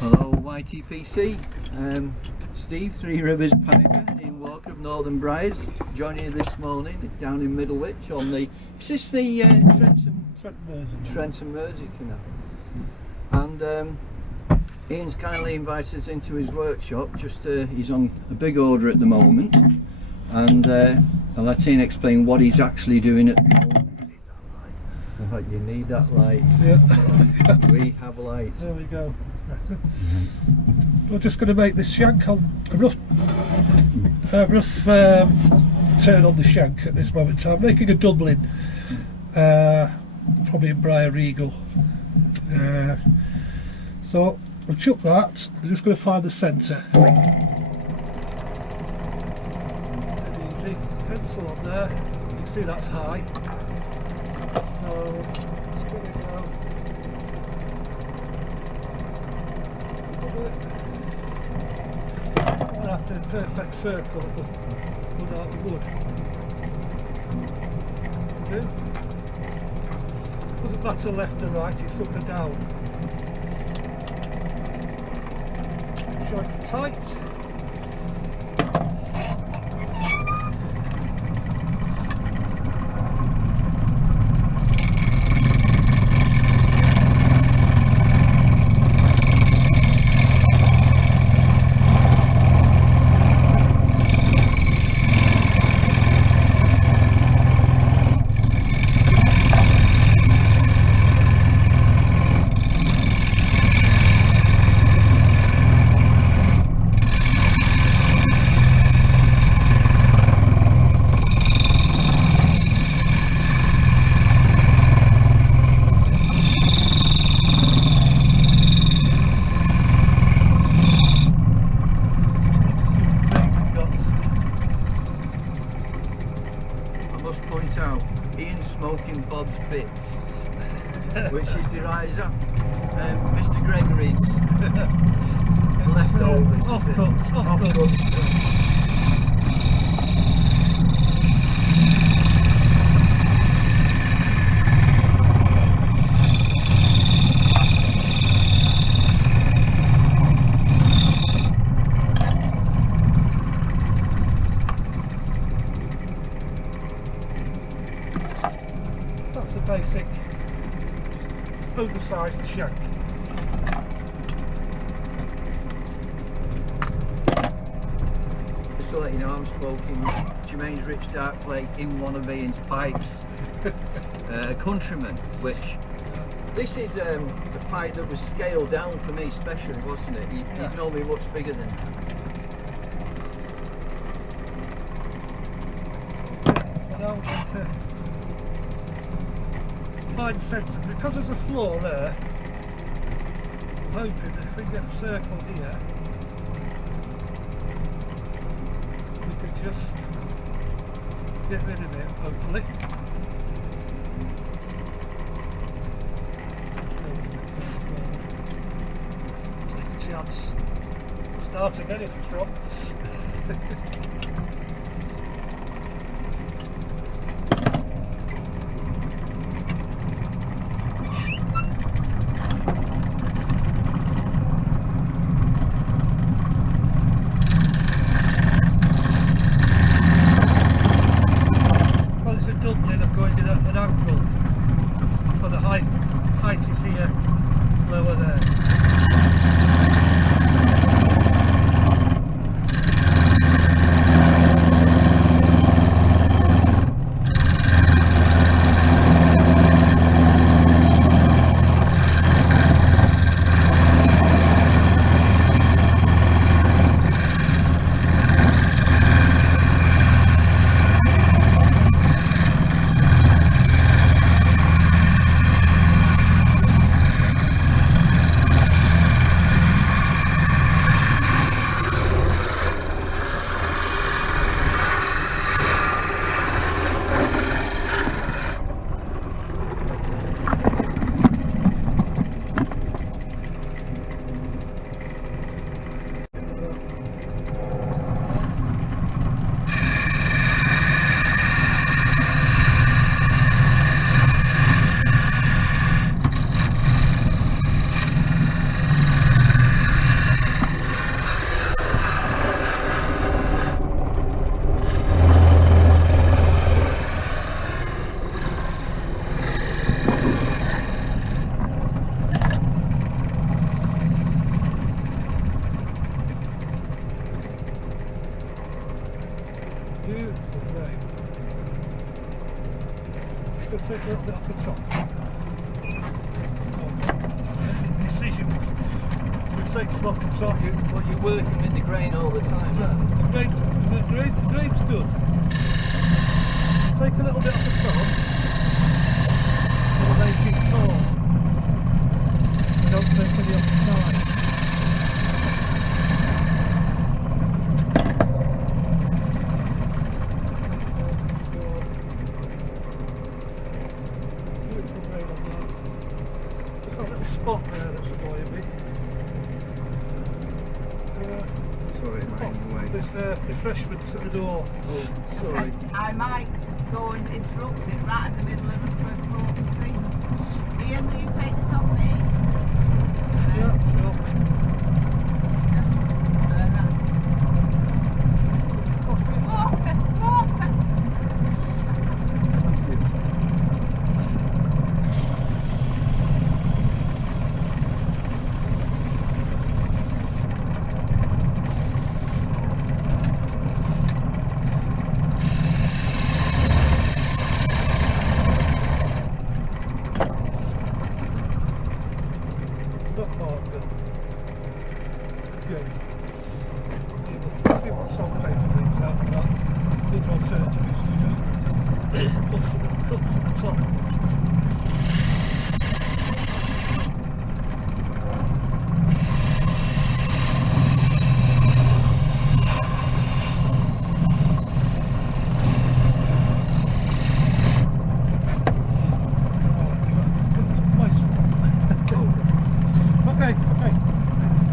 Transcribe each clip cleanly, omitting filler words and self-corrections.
Hello YTPC, Steve, Three Rivers Piper in Walker of Northern Briars, joining you this morning down in Middlewich on the, is this the Trent and Mersey canal? And Ian's kindly invited us into his workshop, he's on a big order at the moment, and I'll let Ian explain what he's actually doing at the moment. Right, you need that light. Yeah. We have light. There we go. That's better. We're just going to make this shank on a rough turn on the shank at this moment in time. Making a doubling, probably in Briar Regal. So we'll chuck that. We're just going to find the centre. Easy. Pencil on there. You can see that's high. So it's going to go. Not after a perfect circle without the wood. Okay. Doesn't matter left or right, it's up or down. Joints tight. Point out Ian smoking Bob's Bits, which is the riser, Mr. Gregory's leftovers. Off-cut. That's the basic oversized shank. Just to let you know, I'm smoking Jermaine's Rich Dark Flake in one of Ian's pipes. A Countryman, which this is the pipe that was scaled down for me specially, wasn't it? You'd know me much bigger than that. So now we're going to find the centre. Because there's a floor there, I'm hoping that if we get a circle here, we can just get rid of it, hopefully. Take a chance. Start again if it's wrong. Doubling, I'm going to an angle, so the height is here, lower there. beautiful grain. Just going to take a little bit off the top. Decisions. We take some off the top. Well, you're working with the grain all the time. Yeah, the grain's good. Take a little bit off the top. It'll make it tall. Don't take any off the side. Beautiful grain on there. Just that little spot there that's annoying me. Sorry, mate. There's refreshments at the door. Oh, sorry. I might go and interrupt it right in the middle of a thing. Ian, will you take this off me? Yeah, sure. That's water! Not part of it. Good. See what sandpaper brings out of that. The other alternative is to just put some cuts at the top. It's okay.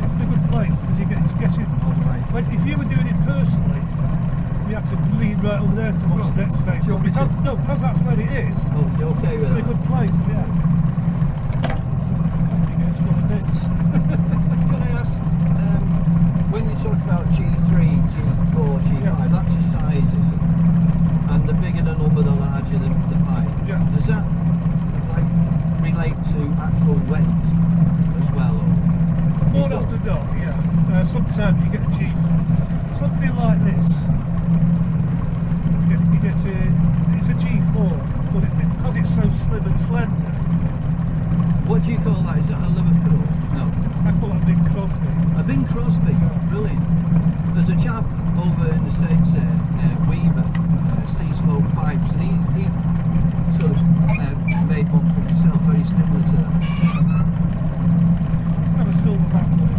It's in a good place because it's getting. When, if you were doing it personally, you have to lean right over there to watch the next phase. Because that's where it is. Oh, you're okay with It's in a that? good place, yeah. Can I ask, when you talk about G3, G4, G5, Yeah. that's the size, is it? And the bigger the number, the larger the pipe. Yeah. Does that relate to actual weight as well? More often not, yeah. Sometimes you get a G. Something like this. You get it's a G4, but because it's so slim and slender, What do you call that? Is that a Liverpool? No. I call it a Bing Crosby. A Bing Crosby? Brilliant. There's a chap over in the States, Weaver, Sea-Smoke Pipes, and he sort of made one for himself, very similar to that. Have a silver back on it.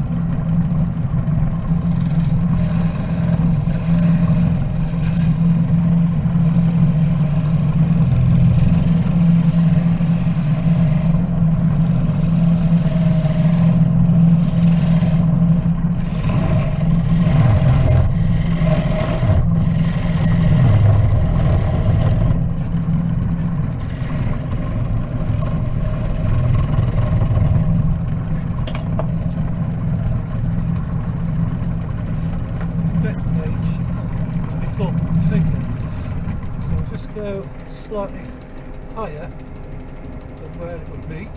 Go slightly higher than where it would meet, and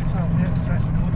it's out the excess wood.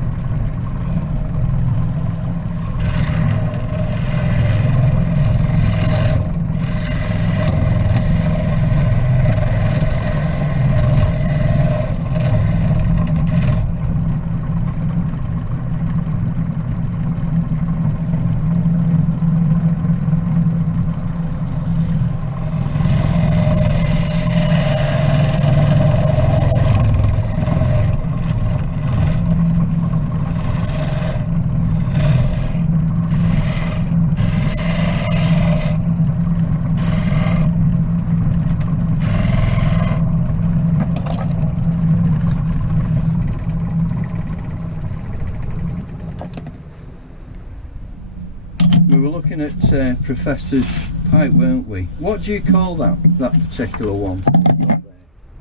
We were looking at Professor's pipe, weren't we? What do you call that particular one?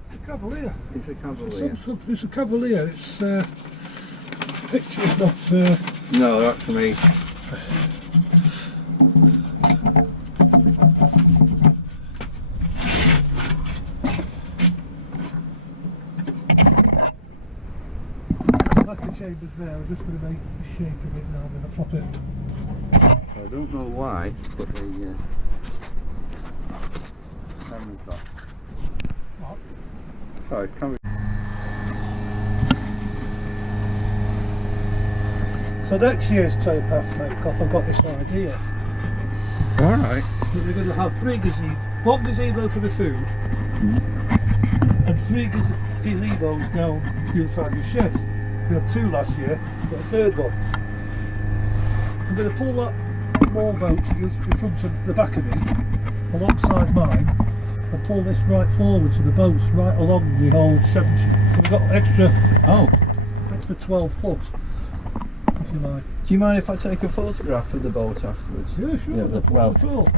It's a Cavalier. It's a Cavalier. It's a Cavalier. It's picture is not. No, that's me. Left the chambers there. We're just going to make the shape of it now. I'm going to pop it I don't know why, but the camera's off. What? Sorry, camera. So next year's towpath make-off, I've got this idea. Alright. That we're going to have one gazebo for the food, and 3 gazebos down the other side of the shed. We had 2 last year, we've got a 3rd one. I'm going to pull that small boat in front of the back of me, alongside mine, and pull this right forward so the boat's right along the whole 70. So we've got extra 12 foot, if you like. Do you mind if I take a photograph of the boat afterwards? Yeah, sure, Yeah, no well, problem at all.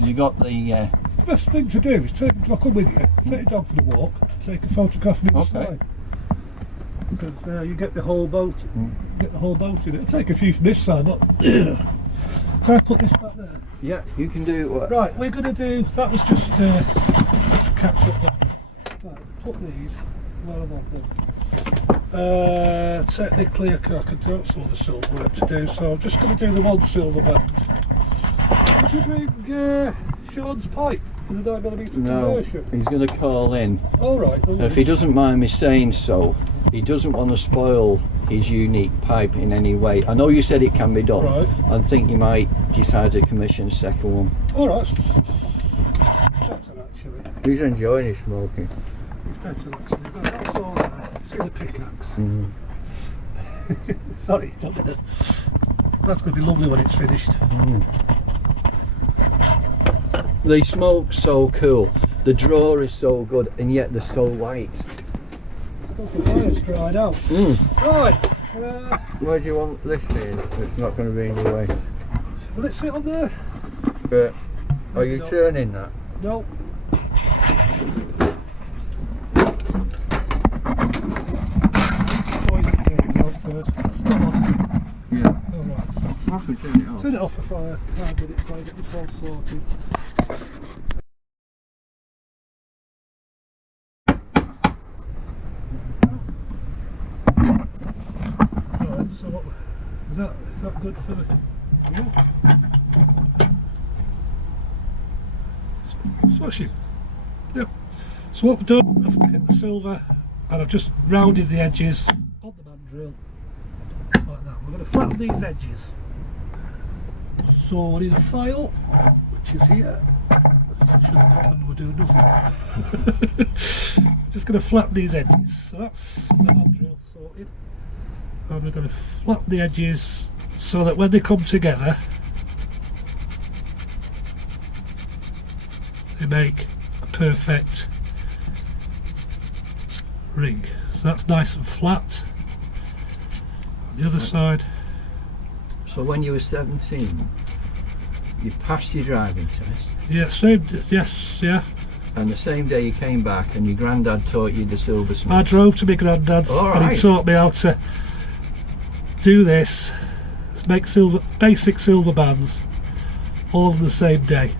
you got the. Best thing to do is I'll come with you, take your dog for the walk, take a photograph of me this Okay. side. Because you get the whole boat, in it. It'll take a few from this side, not. Can I put this back there? Yeah, you can do it. Right, we're going to do, that was just to catch up there. Right, put these where I want them. Technically I can do some other silver work to do, so I'm just going to do the 1 silver band. Would you bring Sean's pipe for the 9mm No, conversion? he's going to call in. Alright, no If he doesn't mind me saying so, he doesn't want to spoil his unique pipe in any way. I know you said it can be done. Right. I think you might decide to commission a second one. Alright. Better actually. He's enjoying his smoking. It's better actually. No, that's all there. See the pickaxe. Mm. Sorry, don't get it. That's going to be lovely when it's finished. The smoke's so cool, the draw is so good, and yet they're so light. The fire's dried out. Right. Where do you want this being? It's not going to be in your way. Will it sit on there? Are you turning that? No. First. Stop on. Yeah. Alright. I can turn it off. Turn it off the fire. 5 minutes while I get this all sorted. Right, so what is that good for the smashing? Yep. So what we've done, I've hit the silver and I've just rounded the edges on the mandrel like that. We're going to flatten these edges. So I need a file, which is here. Should have happened, we're doing nothing. Just going to flatten these edges. So that's the mandrel sorted. And we're going to flatten the edges so that when they come together, they make a perfect ring. So that's nice and flat. On the other side. So when you were 17, you passed your driving test, Yeah, same. Yes, yeah. and the same day you came back and your granddad taught you the silversmith. I drove to my granddad's and he taught me how to do this, make basic silver bands, all on the same day.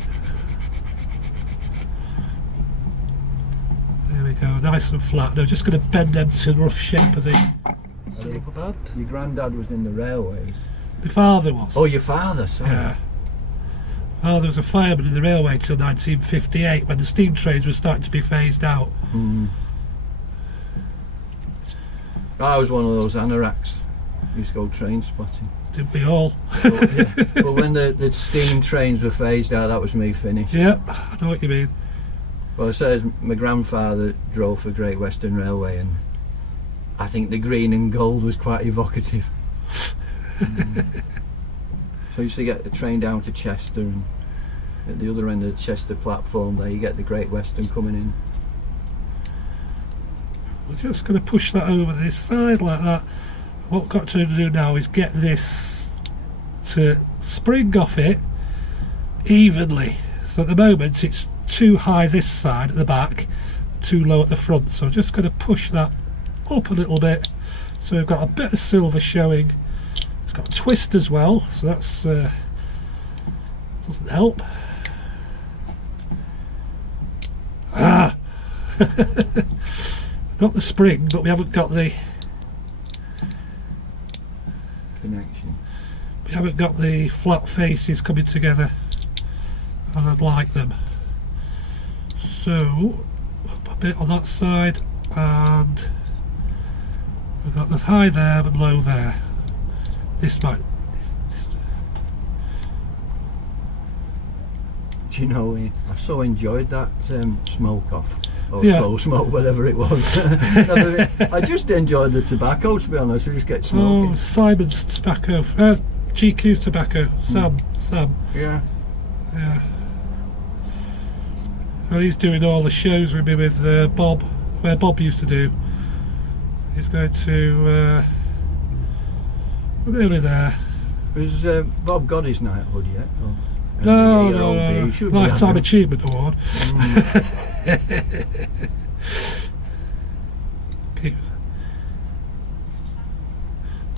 There we go, nice and flat. Now just going to bend them to the rough shape of the silver band. Your granddad was in the railways. My father was. Oh, your father, sorry. Yeah. Father was a fireman in the railway till 1958 when the steam trains were starting to be phased out. I was one of those anoraks. Used to go train spotting. Didn't we all? But when the steam trains were phased out, that was me finished. Yeah, I know what you mean. Well, I said my grandfather drove for Great Western Railway, and I think the green and gold was quite evocative. So I used to get the train down to Chester, and at the other end of the Chester platform there you get the Great Western coming in. We're just going to push that over this side like that. What we've got to do now is get this to spring off it evenly. So at the moment it's too high this side at the back, too low at the front. So I'm just going to push that up a little bit so we've got a bit of silver showing. It's got a twist as well, so that's doesn't help. Got the spring, but we haven't got the Connection. We haven't got the flat faces coming together, and I'd like them. So up a bit on that side, and we've got the high there and low there. This might. Do you know, I so enjoyed that smoke off, or Yeah. slow smoke, whatever it was. I just enjoyed the tobacco, to be honest. I just get smoking. Oh, Simon's tobacco, GQ's tobacco, Sam. Yeah. Yeah. Well, he's doing all the shows with me with Bob, where Bob used to do. He's going to nearly there. Has Bob got his knighthood yet? Or No, he should be Lifetime having- Achievement Award. Keeps-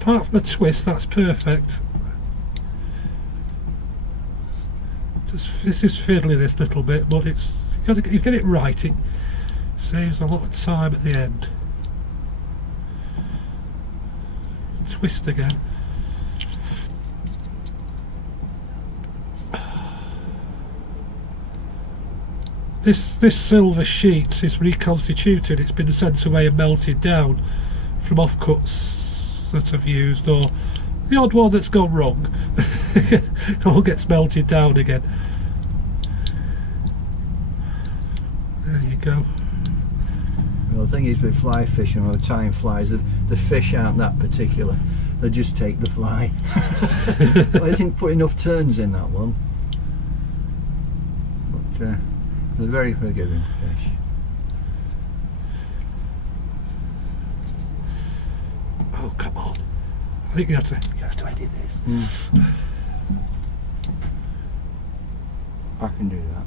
Apart from the twist, that's perfect. This is fiddly, this little bit, but it's you get it right. It saves a lot of time at the end. Twist again. This silver sheet is reconstituted. It's been sent away and melted down from offcuts that I've used, or the odd one that's gone wrong. It all gets melted down again. There you go. Well, the thing is with fly fishing or tying flies, the fish aren't that particular. They just take the fly. I didn't put enough turns in that one. But they're very forgiving fish. Oh, come on. I think you have to edit this. I can do that.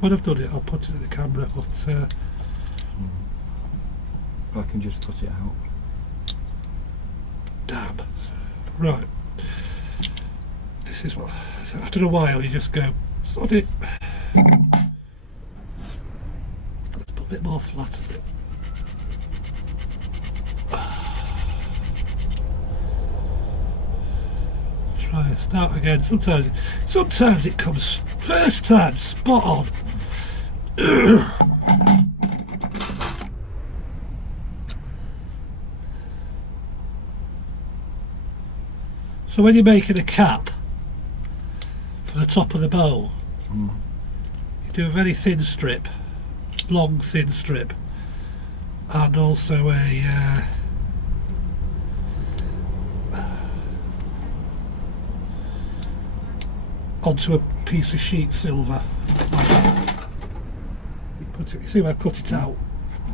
When I've done it, I'll put it in the camera, but I can just cut it out. damn. Right. This is what, after a while you just go, sod it. Let's put a bit more flat. Try and start again. Sometimes it comes first time spot on. So when you're making a cap for the top of the bowl, you do a very thin strip, long thin strip, and also a onto a piece of sheet silver. You see where I cut it out?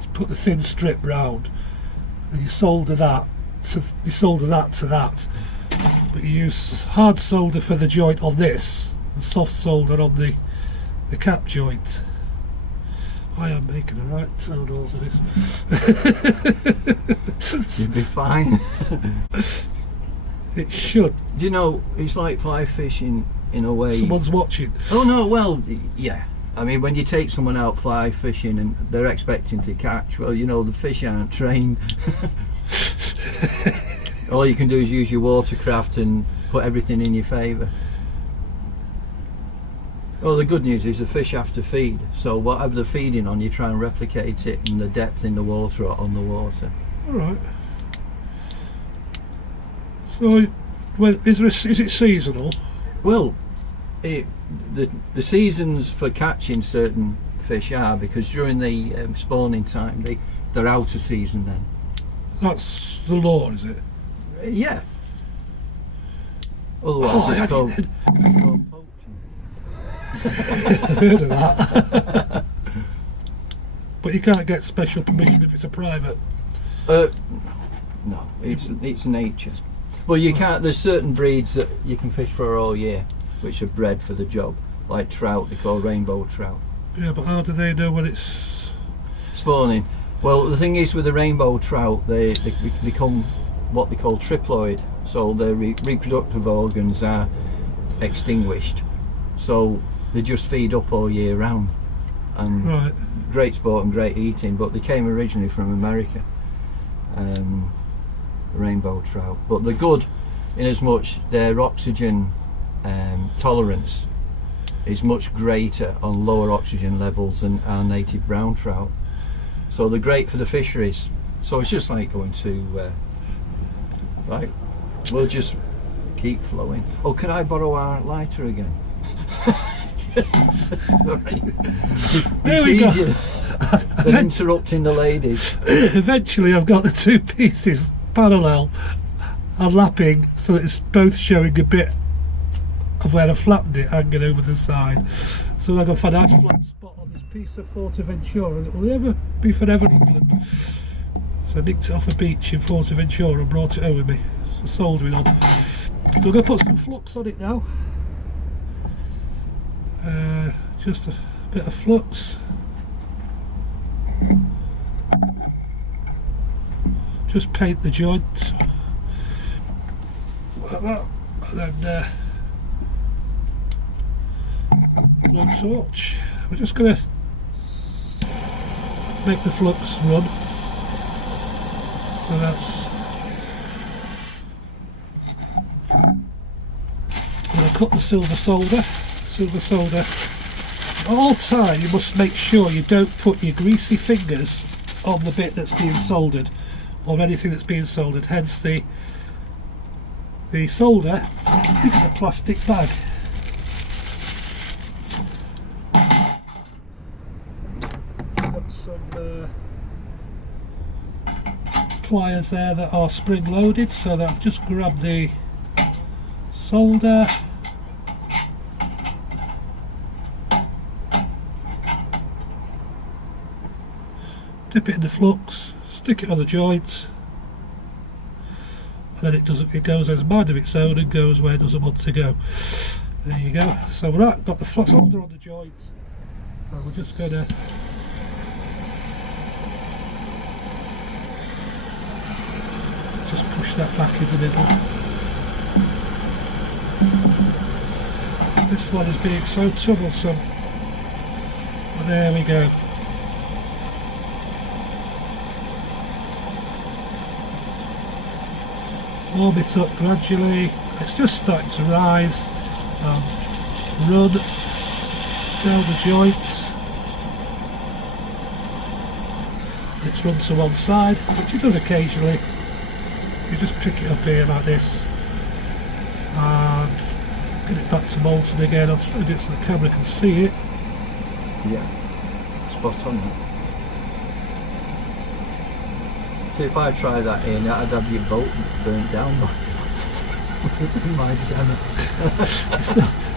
You put the thin strip round, and you solder that to that. But you use hard solder for the joint on this, and soft solder on the cap joint. I am making a right toad out of this. You'd be fine. It should. Do you know, it's like fly fishing in a way. Someone's watching. Oh no, well, yeah. I mean, when you take someone out fly fishing and they're expecting to catch, well, you know, the fish aren't trained. All you can do is use your watercraft and put everything in your favour. Well, the good news is the fish have to feed, so whatever they're feeding on, you try and replicate it in the depth in the water or on the water. All right. So, well, is it seasonal? Well, the seasons for catching certain fish are, because during the spawning time they're out of season then. That's the law, is it? Yeah. Otherwise it's called poaching. I've heard of that. But you can't get special permission if it's a private. No, it's nature. Well, you can't. There's certain breeds that you can fish for all year, which are bred for the job, like trout. They call rainbow trout. Yeah, but how do they know when it's Spawning. Well, the thing is with the rainbow trout, they become what they call triploid, so their reproductive organs are extinguished. So they just feed up all year round, and right? great sport and great eating. But they came originally from America. rainbow trout, but they're good in as much their oxygen tolerance is much greater on lower oxygen levels than our native brown trout. So they're great for the fisheries. So it's just like going to, right, we'll just keep flowing. Oh, could I borrow our lighter again? Sorry. There It's we go. easier than interrupting the ladies. Eventually I've got the two pieces parallel and lapping, so it's both showing a bit of where I flattened it hanging over the side. So I've got a financial flat spot on this piece of Forteventura that will never be forever in England. So I nicked it off a beach in Forteventura and brought it home with me. So soldering on. So I'm going to put some flux on it now. Just a bit of flux. Just paint the joints like that, and then blow torch. We're just going to make the flux run. So that's. I'm going to cut the silver solder. Silver solder. At all time, you must make sure you don't put your greasy fingers on the bit that's being soldered, or anything that's being soldered. Hence the solder is in a plastic bag. Got some pliers there that are spring loaded, so that I've just grabbed the solder. Dip it in the flux, stick it on the joint, and then it goes as a mind of its own and goes where it doesn't want to go. There you go. So we're got the flux solder on the joint, and we're just going to just push that back in the middle. This one is being so troublesome. Well, there we go. Warm it up gradually. It's just starting to rise and run down the joints. It's run to one side, which it does occasionally. You just pick it up here like this and get it back to molten again. I'll try to do it so the camera can see it. Yeah, spot on. So if I try that in, I'd have your boat burnt down by my damn.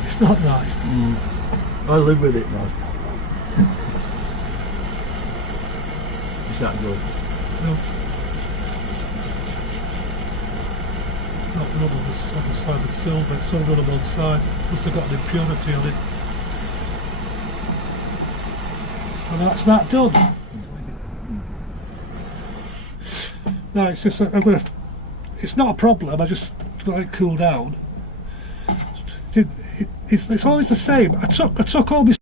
It's not nice. I live with it now. Is that good? No. Not run on the other side of silver, it's all run on one side. Plus I've got an impurity on it. And that's that done. No, it's just it's not a problem. I just let it cool down. It's always the same. I took all my.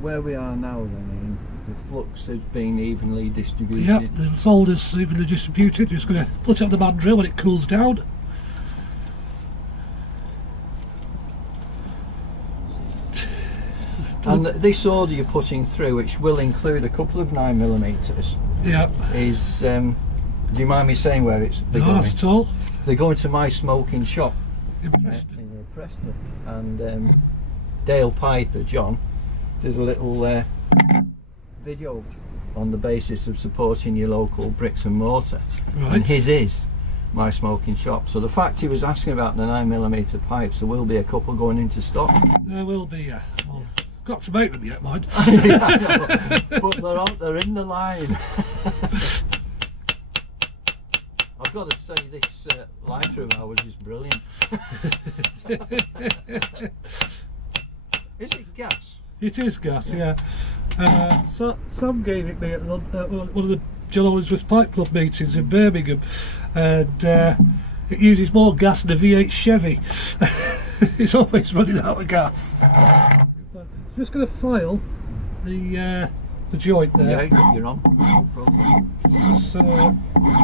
Where we are now, then, the flux has been evenly distributed. Yep, the solder's evenly distributed. Just going to put it on the mandrel when it cools down. And this order you're putting through, which will include a couple of 9mm, Yep. is. Do you mind me saying where they're No, going? not at all. They're going to my smoking shop In Preston. in Preston, and Dale Piper, John, did a little video on the basis of supporting your local bricks and mortar, Right. and his is my smoking shop. So the fact he was asking about the 9mm pipes, there will be a couple going into stock. There will be, yeah. Well, got to make them yet, mind. Yeah, I know, but they're in the line. I've got to say, this lighter of ours is brilliant. Is it gas? It is gas, yeah. So Sam gave it me at one of the John Hollingsworth Pipe Club meetings in Birmingham, and it uses more gas than a V8 Chevy. It's always running out of gas. I'm just going to file the joint there. Yeah, you're on. No problem. Just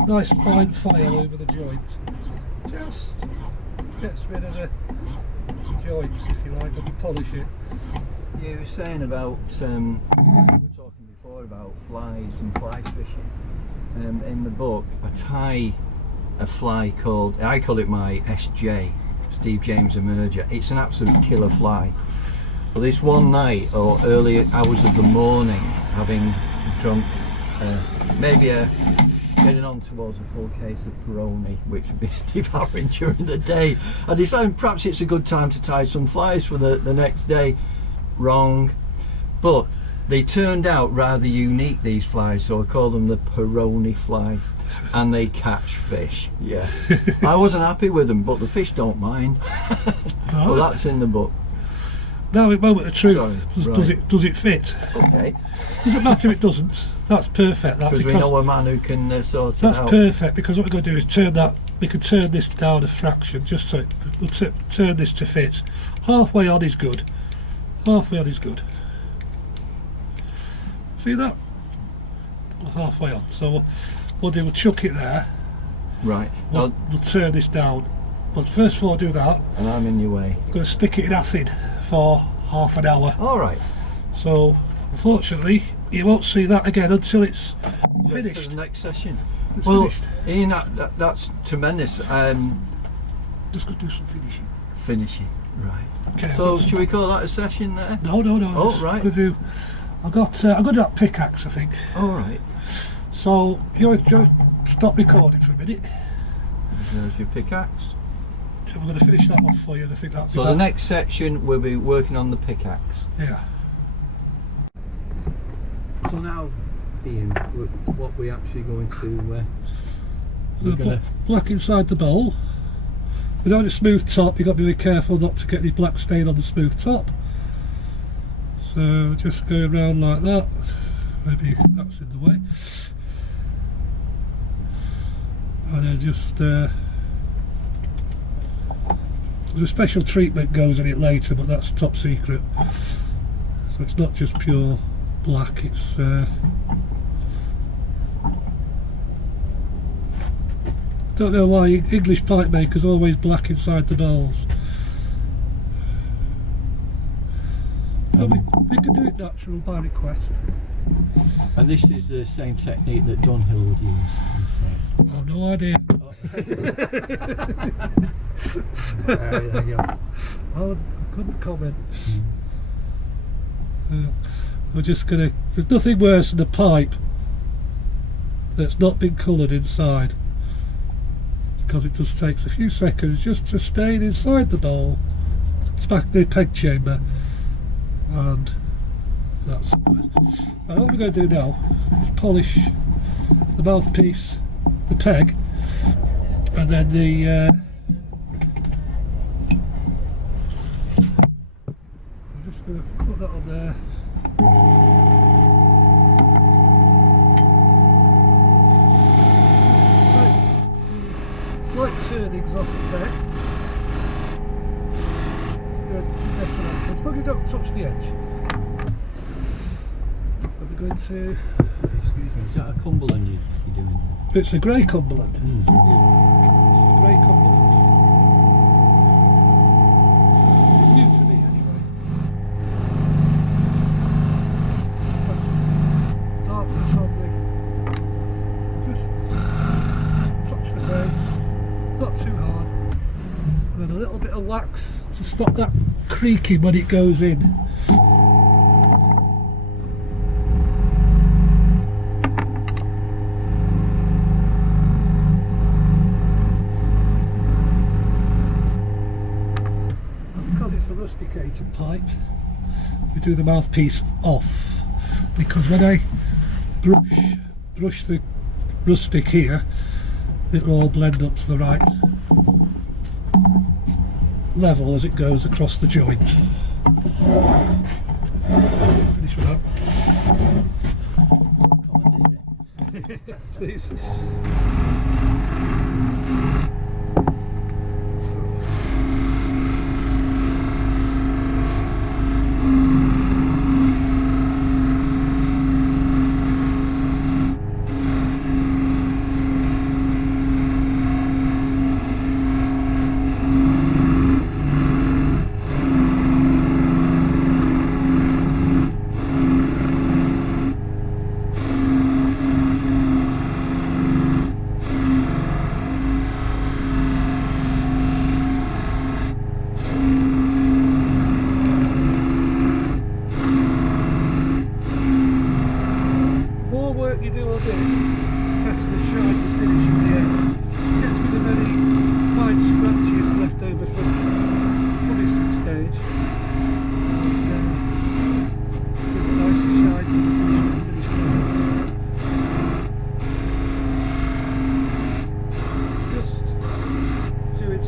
nice fine file over the joint. Just gets rid of the joints, if you like, when you polish it. You were saying about, we were talking before about flies and fly fishing. In the book, I tie a fly called, I call it my SJ, Steve James Emerger. It's an absolute killer fly. But this one night, or early hours of the morning, having drunk getting on towards a full case of Peroni, which would be devouring during the day, I decided perhaps it's a good time to tie some flies for the next day. Wrong. But they turned out rather unique, these flies, so I call them the Peroni fly, and they catch fish. Yeah. I wasn't happy with them, but the fish don't mind. Well, that's in the book. Now, a moment of truth. Sorry, Does it fit? Okay. Doesn't matter if it doesn't. That's perfect. That Because we know a man who can sort it out. That's perfect, because what we're going to do is turn that. We can turn this down a fraction, just so we'll turn this to fit. Halfway on is good. Halfway on is good. See that? Halfway on. So we'll chuck it there. Right. We'll turn this down. But first of all, do that. And I'm in your way. I'm going to stick it in acid for half an hour. All right. So unfortunately, you won't see that again until it's finished. For the next session. It's well, finished. Ian, that's tremendous. Just going to do some finishing. Finishing. Right. Okay. So should we call that a session there? No. Oh, right. I've got that pickaxe, I think. All right. So you stop recording for a minute. There's your pickaxe. So we're going to finish that off for you, and I think that'll be So the next section we'll be working on the pickaxe. Yeah. So now, Ian, what we're actually going to black inside the bowl. Without a smooth top, you've got to be careful not to get any black stain on the smooth top. So just go around like that. Maybe that's in the way. And then just there's a special treatment goes in it later, but that's top secret. So it's not just pure black, it's don't know why English pipe makers always black inside the bowls. But we could do it natural by request. And this is the same technique that Dunhill would use. I've no idea. There you go. I couldn't comment. We're just gonna. There's nothing worse than a pipe that's not been coloured inside, because it just takes a few seconds just to stain inside the bowl. It's back the peg chamber, and that's nice. Right, what we're going to do now is polish the mouthpiece, the peg, and then the I'm just going to put that on there. Slight turnings off the peg. As long as you don't touch the edge. Are we going to... Excuse me, is that a Cumberland you're doing? It's a grey Cumberland. Yeah, it's a grey Cumberland. It's new to me anyway. That's darkness on the... Just touch the base, not too hard. And then a little bit of wax to stop that creaking when it goes in. Rusticated pipe, we do the mouthpiece off, because when I brush the rustic here, it'll all blend up to the right level as it goes across the joint. Finish with that. Please.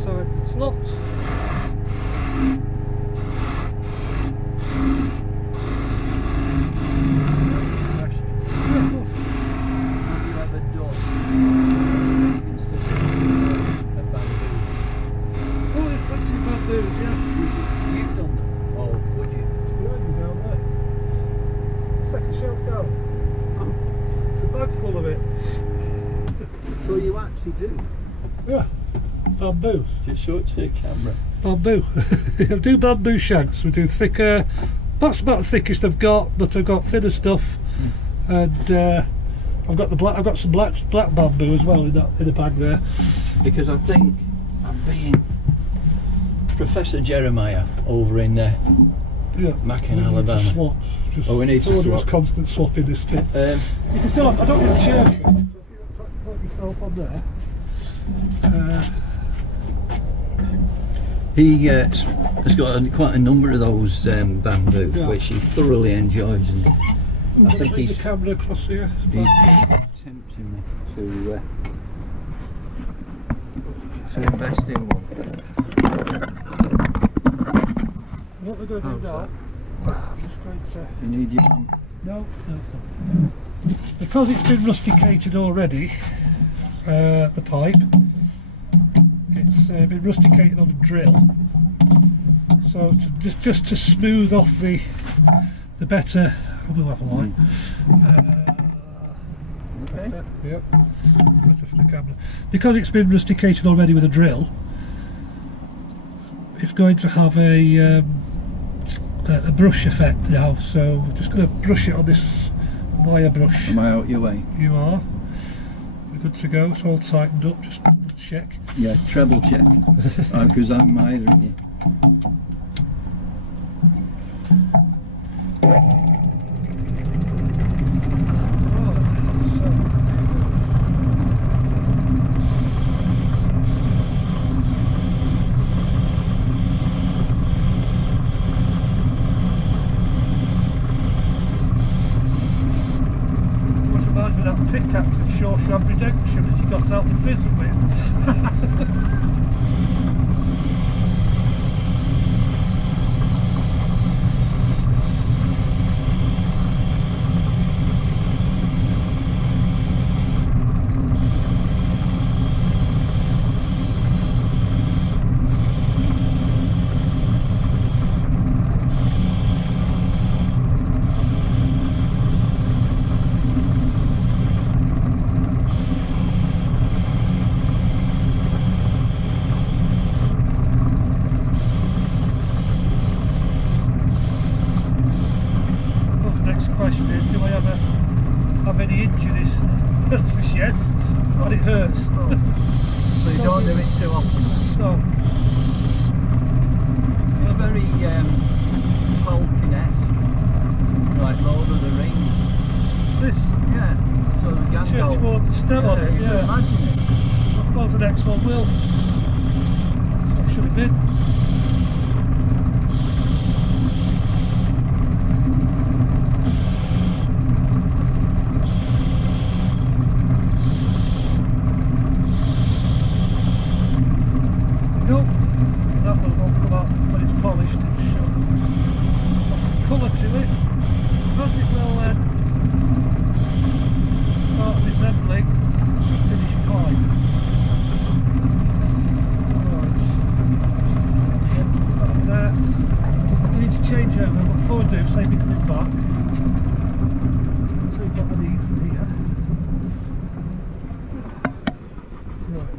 side that's locked. Second shelf down. There's a bag full of it. So you actually do? Yeah, bamboo. Just show it to the camera. Bamboo. I do bamboo shanks. We do thicker. That's about the thickest I've got, but I've got thinner stuff, and I've got the black. I've got some black bamboo as well in a bag there. Because I think I'm being Professor Jeremiah over in Yeah, Mackin, we need to Alabama. swap. Just Oh, we need to told you swap. it's constant swapping this bit. You can still have, I don't need a chair for it, so if you put yourself on there. He has got quite a number of those bamboo, Yeah. which he thoroughly enjoys, and I'm I gonna think bring he's the camera across here. tempting me to invest in one. What we're going to do How's now, that? I'm just going to. You need your No. Because it's been rusticated already, the pipe, it's been rusticated on a drill. So just to smooth off the better, we'll have a line. Okay. Yep. Better for the camera. Because it's been rusticated already with a drill, it's going to have a brush effect now. So we're just going to brush it on this wire brush. Am I out your way? You are. We're good to go. It's all tightened up. Just check. Yeah, treble check. Because I'm mithering you. What reminds me of that pickaxe in Shawshank Redemption that he got out of prison with. Well, the next question is, do I ever have any injuries? The answer is yes, and it hurts. So you don't do it too often. So, It's very Tolkien-esque, like Lord of the Rings. this Yeah, sort of Gandalf. churchboard stem on it, you can yeah. imagine it. I suppose the next one will. That's what it should have been. Nope. That one won't come out when it's polished. It's colour to it. Because it will start resembling finished pipe. Right. That. We need to change over, but before we do, save me coming back. So we've got the need from here. Right.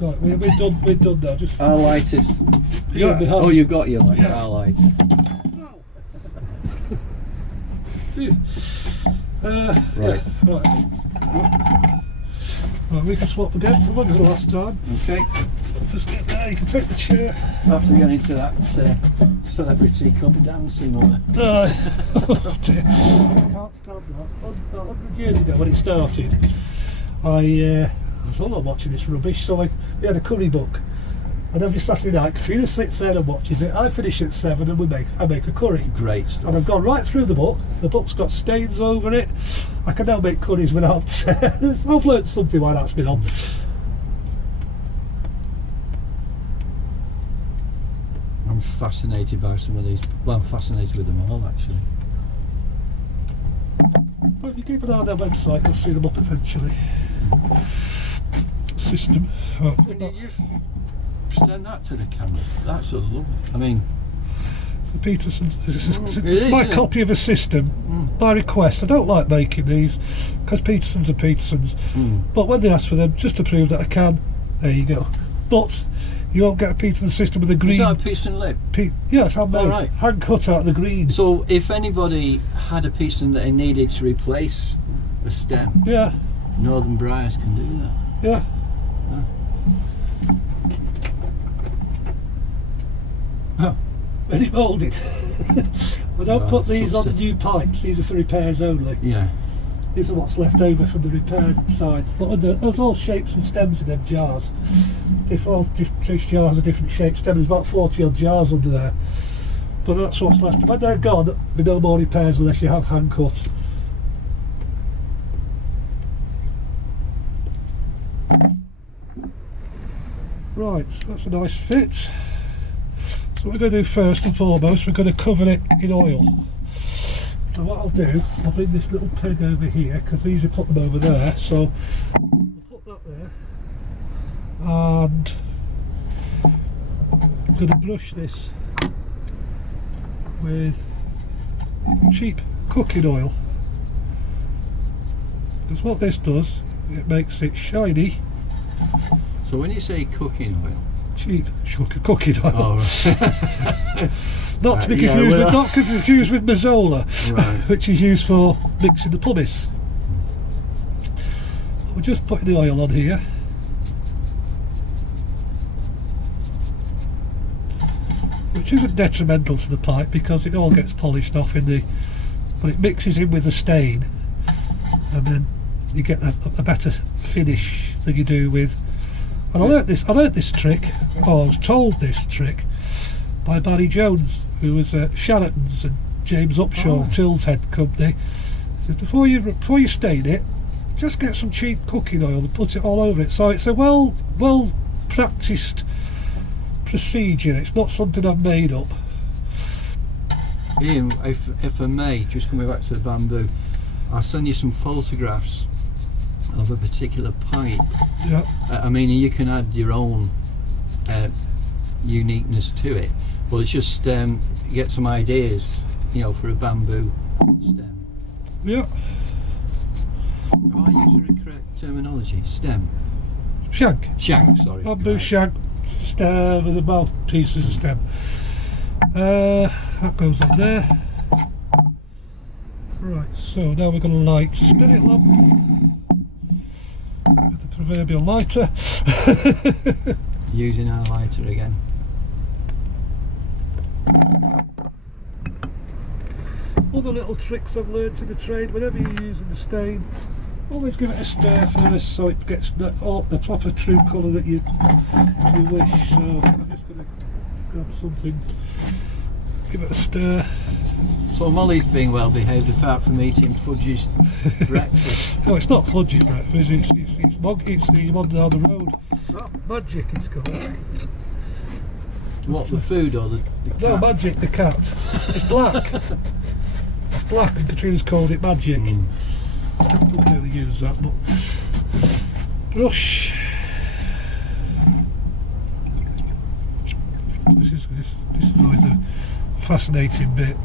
Right, we're done now. Just Our light is. Yeah, behind. Oh, you've got your light. Yeah. Our light. right. Right. Right, we can swap again for the last time. Okay. Just get there. You can take the chair. After we get into that celebrity come dancing on it. Oh dear. I can't stand that. 100 years ago when it started, I was all watching this rubbish, so we had a curry book, And every Saturday night, Katrina sits there and watches it. I finish at 7 and I make a curry. Great stuff. And I've gone right through the book. The book's got stains over it. I can now make curries without. I've learned something while that's been on. I'm fascinated by some of these. Well, I'm fascinated with them all actually. But if you keep an eye on their website, you'll see them up eventually. System. Oh, Can you just present that to the camera? That's a lovely. I mean, the Petersons. It's is, my isn't it? copy of a system by request. I don't like making these because Petersons are Petersons. But when they ask for them, just to prove that I can, there you go. But you won't get a Peterson system with a green. is that a Peterson lip? Yes, handmade. Oh, right. Hand cut out of the green. So if anybody had a Peterson that they needed to replace the stem, Yeah, Northern Briars can do that. yeah. Oh. Ready moulded. I don't Right, put these so on the new pipes. These are for repairs only. Yeah. These are what's left over from the repair side. But there's all shapes and stems in them jars. These jars are different shapes. There's about 40 odd jars under there. But that's what's left. When they're gone, there'll be no more repairs unless you have hand cut. Right, that's a nice fit. So what we're going to do first and foremost, we're going to cover it in oil. So what I'll do, I'll bring this little peg over here because I usually put them over there. So I'll put that there, and I'm going to brush this with cheap cooking oil. Because what this does, it makes it shiny. So when you say cooking oil, Cheap cooking oil. oh, right. Not to be Right, yeah, confused well, with not confused with Mazola, Right. which is used for mixing the pumice. We're just putting the oil on here. Which isn't detrimental to the pipe because it all gets polished off in the, but it mixes in with the stain, and then you get a better finish than you do with. And I learnt this trick, or I was told this trick by Barry Jones, who was at Sheraton's and James Upshaw, Till's head company. He says, before you stain it, just get some cheap cooking oil and put it all over it. So it's a well practiced procedure. It's not something I've made up. Ian, if I may, just coming back to the bamboo, I'll send you some photographs of a particular pipe. Yeah. I mean, you can add your own uniqueness to it, but it's just get some ideas, you know, for a bamboo stem. Yeah. Am I using the correct terminology? Stem? Shank. Shank, sorry. Bamboo Right. shank stem with a mouthpiece as a stem. That goes on there. Right, so now we're going to light a spirit lamp with the proverbial lighter. Using our lighter again. Other little tricks I've learned in the trade, whenever you're using the stain, always give it a stir first so it gets the proper true colour that you wish. So I'm just going to grab something, give it a stir. So Molly's being well behaved apart from eating Fudge's breakfast. No, it's not Fudge's breakfast, it's the one down the road. Oh, Magic it's called. What, the food or the cat? No, Magic, the cat. It's black. It's black and Katrina's called it Magic. Don't really use that, but brush. This is always a fascinating bit.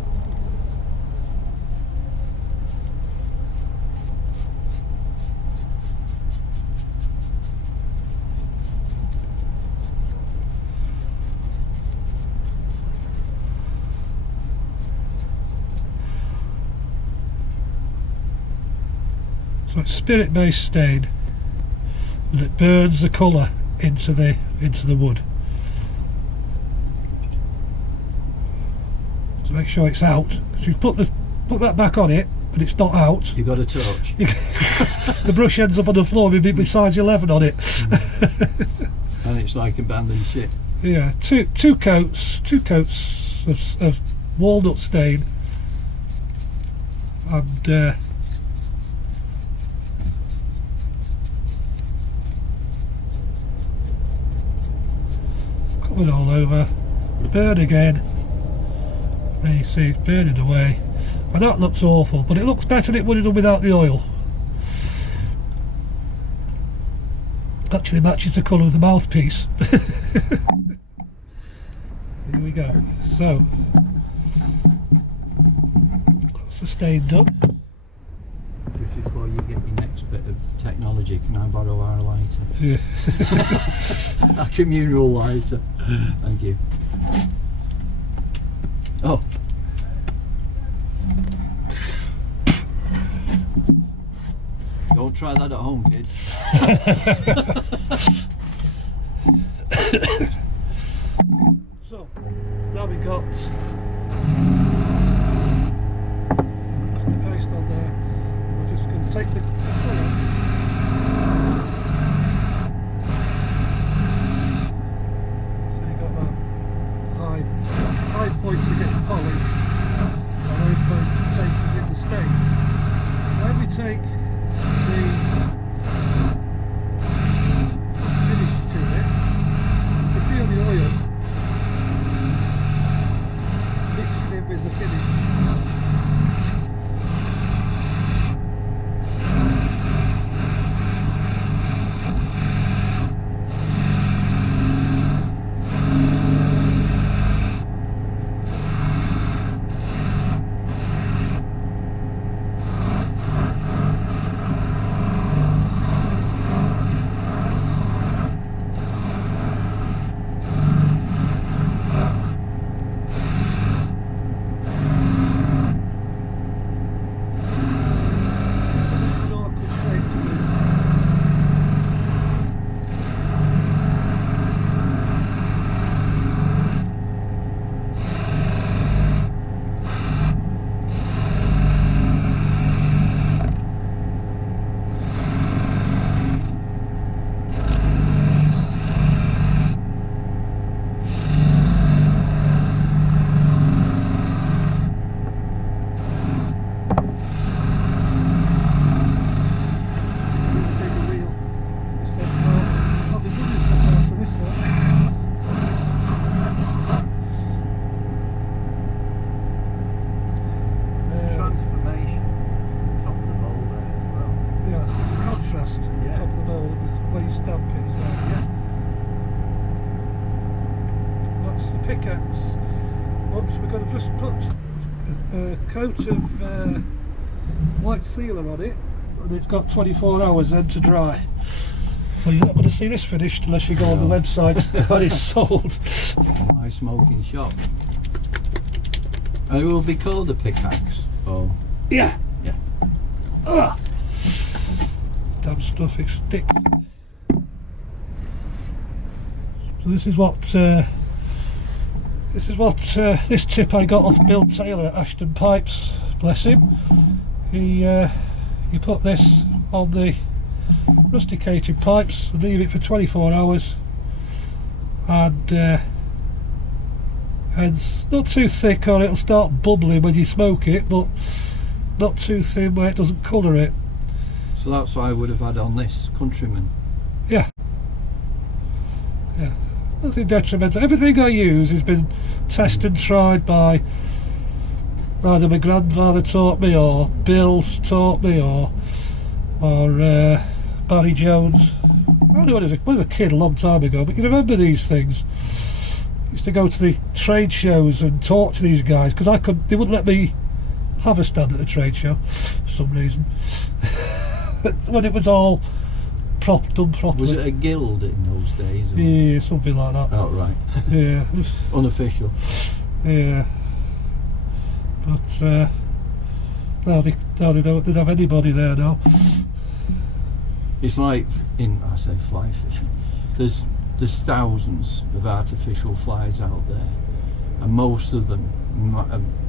So it's spirit-based stain, and it burns the colour into the wood. To make sure it's out. Because you put that back on it, and it's not out. You got a torch. The brush ends up on the floor with size 11 on it. And it's like abandoned ship. Yeah, two coats of walnut stain, and coming all over. Burn again. There you see it's burning away, and that looks awful, but it looks better than it would have done without the oil. Actually matches the colour of the mouthpiece. Here we go. So that's the stain done. Just before you get your next bit of technology, can I borrow our lighter? Yeah. A communal lighter. Thank you. Oh. Don't try that at home, kids. So now we got the paste on there. We're just going to take the colour. So you got that high points are getting polished, and low points are taken with the stain. When we take the finish to it, you can feel the oil mixing in with the finish. Pickaxe. Once we're going to just put a coat of white sealer on it, and it's got 24 hours then to dry. So you're not going to see this finished unless you go on the website when it's sold. My smoking shop. It will be called a pickaxe. Oh. Yeah. Yeah. Ah. Damn stuff, it sticks. So this is what this tip I got off Bill Taylor at Ashton Pipes, bless him. He put this on the rusticated pipes and leave it for 24 hours, and it's not too thick or it'll start bubbling when you smoke it, but not too thin where it doesn't colour it. So that's what I would have had on this Countryman. Yeah. Yeah. Nothing detrimental. Everything I use has been tested and tried by either my grandfather taught me, or Bill's taught me, or Barry Jones. I knew when I was a kid a long time ago, but you remember these things. I used to go to the trade shows and talk to these guys because they wouldn't let me have a stand at a trade show for some reason. When it was all done properly. Was it a guild in those days? Or? Yeah, something like that. Oh, right. Yeah. It was unofficial. Yeah. But now they don't have anybody there now. It's like I say fly fishing. There's thousands of artificial flies out there, and most of them,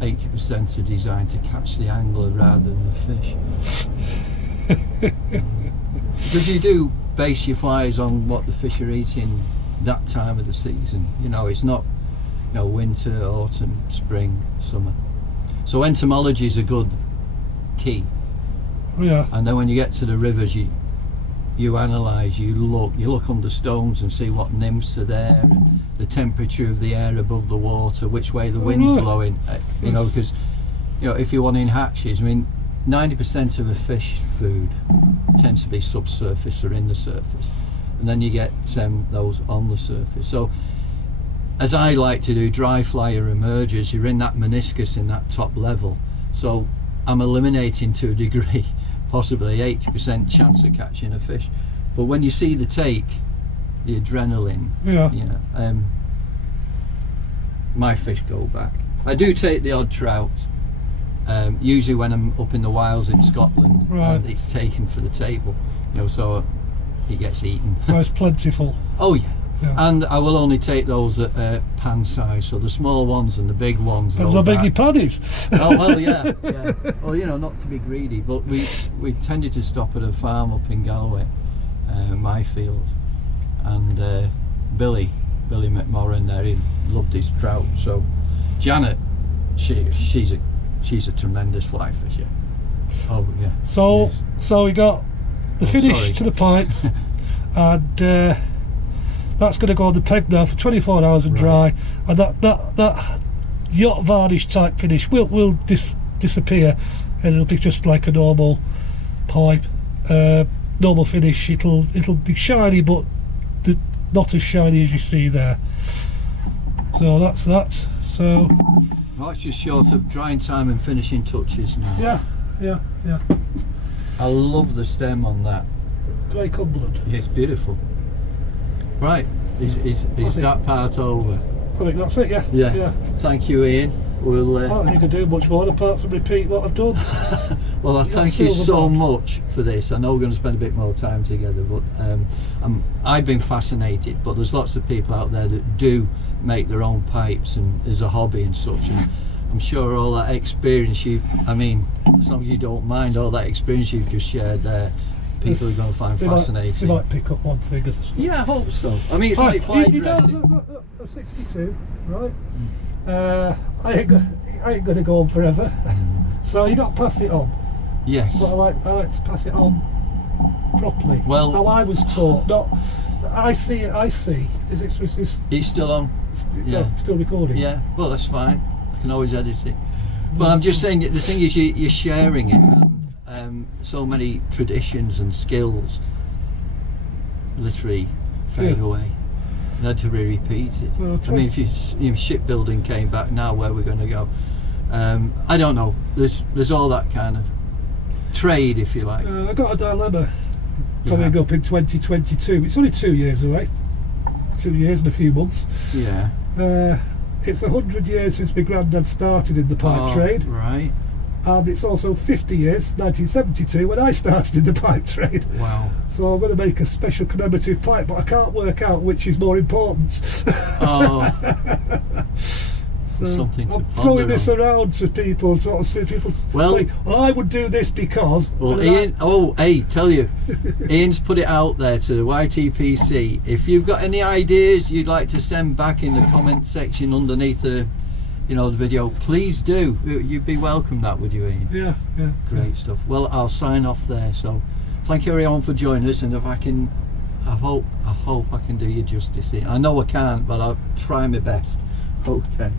80%, are designed to catch the angler rather than the fish. Because you do base your flies on what the fish are eating that time of the season. You know, it's not, you know, winter, autumn, spring, summer. So entomology is a good key. Yeah. And then when you get to the rivers, you analyse, you look under stones and see what nymphs are there, and the temperature of the air above the water, which way the wind's blowing. You know, because, you know, if you want in hatches, I mean, 90% of a fish food tends to be subsurface or in the surface, and then you get those on the surface. So, as I like to do, dry flyer emergers, you're in that meniscus in that top level. So I'm eliminating to a degree, possibly 80% chance of catching a fish. But when you see the take, the adrenaline, you know, my fish go back. I do take the odd trout, usually when I'm up in the wilds in Scotland, and it's taken for the table, you know, so he gets eaten. Well, it's plentiful. Oh yeah. And I will only take those at pan size, so the small ones and the big ones. Depends how big your pan is. Oh well, yeah. Well, you know, not to be greedy, but we tended to stop at a farm up in Galway, my field, and Billy McMorran there, he loved his trout. So Janet, she's a tremendous fly fisher. Oh yeah. So we got the finish to the pipe, and. That's going to go on the peg now for 24 hours and dry, and that yacht varnish type finish will disappear, and it'll be just like a normal pipe, normal finish. It'll be shiny, but not as shiny as you see there. So that's that. So oh, it's just short of drying time and finishing touches now. Yeah. I love the stem on that. Grey Cumberland. Yeah, it's beautiful. Right, is that part over? I think that's it, yeah. Thank you, Ian. We'll, I don't think you can do much more apart from repeat what I've done. Well, I thank you so much for this. I know we're going to spend a bit more time together, but I've been fascinated, but there's lots of people out there that do make their own pipes and as a hobby and such, and I'm sure all that experience as long as you don't mind all that experience you've just shared there, people are going to find fascinating. They might pick up one thing. Yeah, I hope so. I mean, it's like fly dressing. I'm 62, right? I ain't going to go on forever, so you got to pass it on. Yes. But I like to pass it on properly. Well, how I was taught. Not I see. Is it's still on? Yeah, still recording. Yeah. Well, that's fine. I can always edit it. But I'm just saying that the thing is, you're sharing it. So many traditions and skills literally fade away. You had to repeat it. Well, I mean, if shipbuilding came back now, where we're going to go? I don't know. There's all that kind of trade, if you like. I got a dilemma coming up in 2022. It's only 2 years away. 2 years and a few months. Yeah. It's 100 years since my granddad started in the pipe trade. Right. And it's also 50 years, 1972, when I started in the pipe trade. Wow. So I'm going to make a special commemorative pipe, but I can't work out which is more important. Oh. So something to I'm throwing this around to people, sort of see people say, I would do this because... Well, Ian, tell you, Ian's put it out there to the YTPC. If you've got any ideas you'd like to send back in the comment section underneath the video, please do. You'd be welcome, that, would you, Ian? Yeah. Great stuff. Well, I'll sign off there. So thank you everyone for joining us, and if I can, I hope I can do you justice. I know I can't, but I'll try my best. Okay.